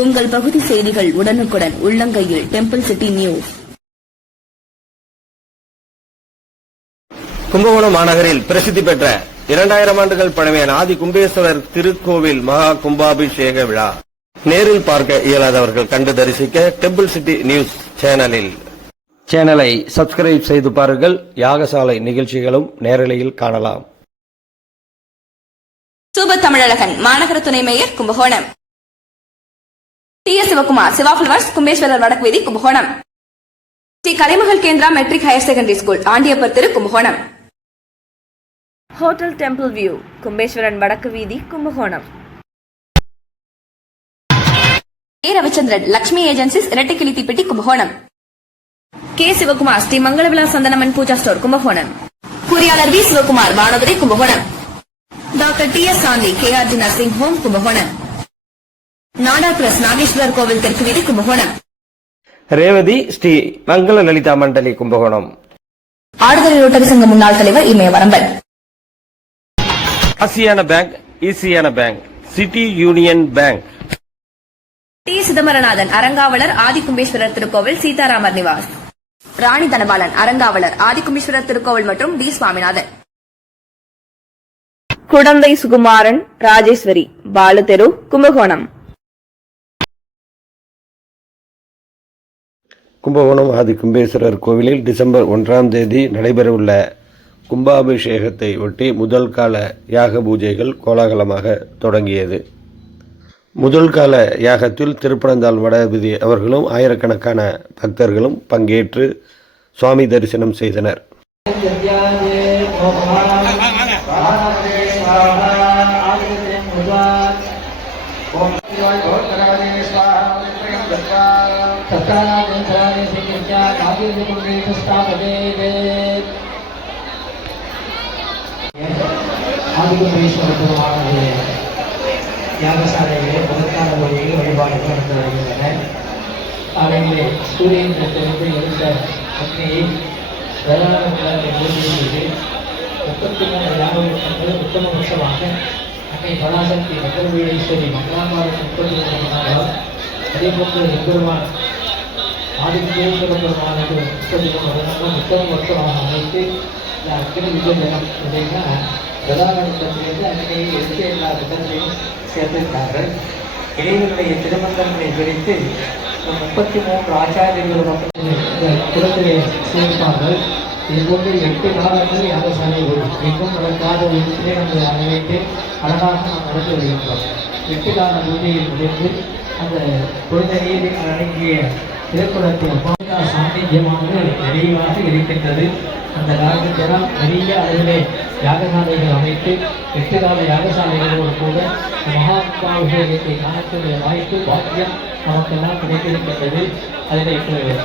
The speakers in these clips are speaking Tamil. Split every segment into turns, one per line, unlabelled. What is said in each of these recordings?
உங்கள் பகுதி செய்திகள் உடனுக்குடன் உள்ளங்கையில் டெம்பிள் சிட்டி நியூஸ்
கும்பகோணம் மாநகரில் பிரசித்தி பெற்ற இரண்டாயிரம் ஆண்டுகள் பழமையான ஆதி கும்பேஸ்வரர் திருக்கோவில் மகா கும்பாபிஷேக விழா. நேரில் பார்க்க இயலாதவர்கள் கண்டு தரிசிக்க டெம்பிள் சிட்டி நியூஸ் சேனலில் சேனலை சப்ஸ்கிரைப் செய்து பாருங்கள். யாகசாலை நிகழ்ச்சிகளும் நேரலையில் காணலாம்.
சூப தமிழழகன் மாநகர துணை mayor Kumbakonam. T S Sivakumar Siva flowers Kumbeswarar வடக்கு வீதி Kumbakonam. Sri Kalaimagal Kendra matric higher secondary school Andiyappar Thiru Kumbakonam.
Hotel temple view Kumbeswaran வடக்கு வீதி கும்பகோணம்.
ஏ ரவிச்சந்திரன் லட்சுமி ஏஜென்சிஸ் இரட்டைக்கிளி தீப்பெட்டி கும்பகோணம். கே. சிவகுமார் ஸ்ரீ மங்களவிழா சந்தனமன் பூஜா ஸ்டோர் கும்பகோணம். பொறியாளர் V. Sivakumar Vanadurai Kumbakonam. Doctor T. S. Shanthi K. R. G nursing home Kumbakonam. நாடா நாகேஸ்வரர் கோவில் தெற்கு வீதி கும்பகோணம்.
ரேவதி ஸ்ரீ மங்கள லலிதா மண்டலி கும்பகோணம்.
ஆடுதுறை ரோட்டரி சங்க முன்னாள் தலைவர் இமய வரம்பன்.
ஆசியான bank ஈசியான bank city union bank.
T Chidambaranathan அரங்காவலர் Adikumbeswarar திருக்கோவில் சீதாராமர் நிவாஸ். ராணி தனபாலன் அரங்காவலர் ஆதிகும்பேஸ்வரர் திருக்கோவில் மற்றும் டி சுவாமிநாதன்.
குடந்தை சுகுமாரன் ராஜேஸ்வரி பாலு தெரு கும்பகோணம்.
கும்பகோணம் ஆதி கும்பேஸ்வரர் கோவிலில் டிசம்பர் ஒன்றாம் தேதி நடைபெறவுள்ள கும்பாபிஷேகத்தை ஒட்டி முதல் கால யாக பூஜைகள் கோலாகலமாக தொடங்கியது முதல் கால யாகத்தில் திருப்பனந்தாள் வடபதி அவர்களும் ஆயிரக்கணக்கான பக்தர்களும் பங்கேற்று சுவாமி தரிசனம் செய்தனர்
ஆதிபுரீஸ்வரருடைய யாகசாலையிலே முதற்கால வழியில் வழிபாடுகள் நடந்து வருகின்றன அவையிலே சூரியனிடத்திலிருந்து எழுந்த அக்னியை பிரதானத்தில் செய்து முப்பத்தி மூணு யாகங்கள் உத்தமபட்சமாக அன்னை பராசக்தி மங்களவீரேஸ்வரி மங்களாமாரன் முப்பத்தி மூணு அதே போன்று எம்பெருமான் ஆதிபுரீஸ்வர பெருமானுக்கு முப்பத்தி மூணு தினங்கள் அமைத்து இந்த பிரதானத்திலிருந்து அக்னியை எடுத்து எல்லா விதங்களையும் சேர்த்திருக்கார்கள் இளைவருடைய திருமணங்களை பிரித்து முப்பத்தி மூன்று ஆச்சாரியர்கள் மட்டும் குலத்திலே சேர்ப்பார்கள் இதுபோன்று எட்டு காலங்கள் யாகசாலை வரும் எங்கும் நடக்காத ஒரு இடத்திலே நம்ம அமைத்து அழகாக நாம் நடத்தி வருகின்றோம் எட்டு கால பூஜையை முடிந்து அந்த புனித அடங்கிய திருக்குளத்தின் பாதுகா சாநித்தியமானது நிறைவாக இருக்கின்றது. அந்த காரணத்தினால் பெரிய அளவிலே யாகசாலைகள் அமைத்து எட்டு கால யாகசாலைகளோடு கூட மகாத்மா விஷயத்தை காணக்கூடிய வாய்ப்பு பாக்கியம் நமக்கெல்லாம் கிடைத்திருக்கின்றது. அதில் இப்போ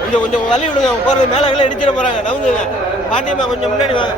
கொஞ்சம் கொஞ்சம் வலி விடுங்க போகிறது மேலே அடிச்சிட போகிறாங்க நவுங்குங்க. பாட்டியம்மா கொஞ்சம் முன்னாடி வாங்க.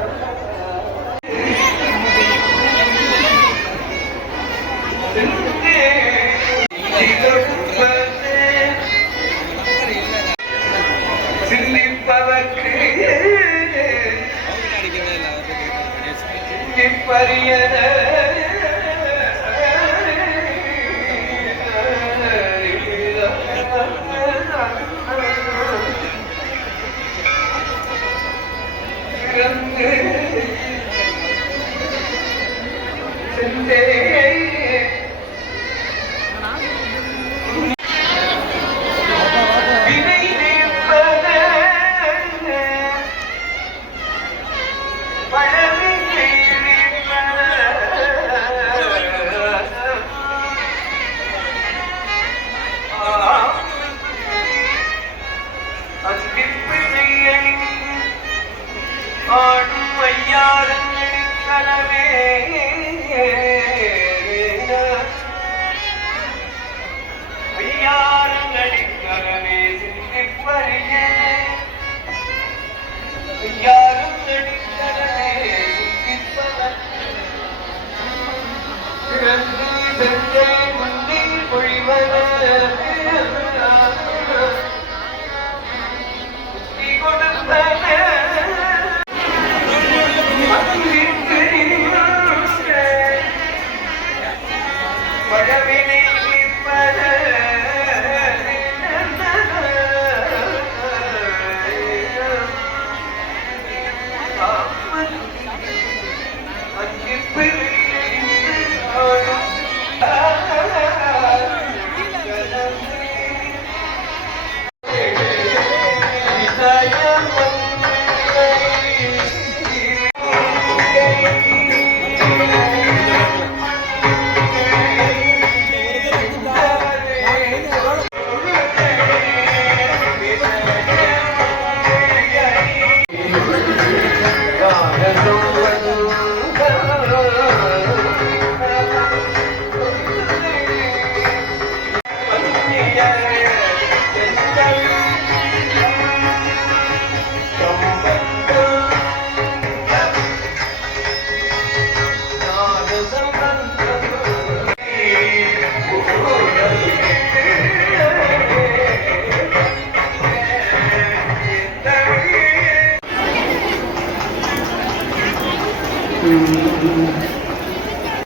சென்றே பிறந்து சென்றே மண்ணில் பொழிவன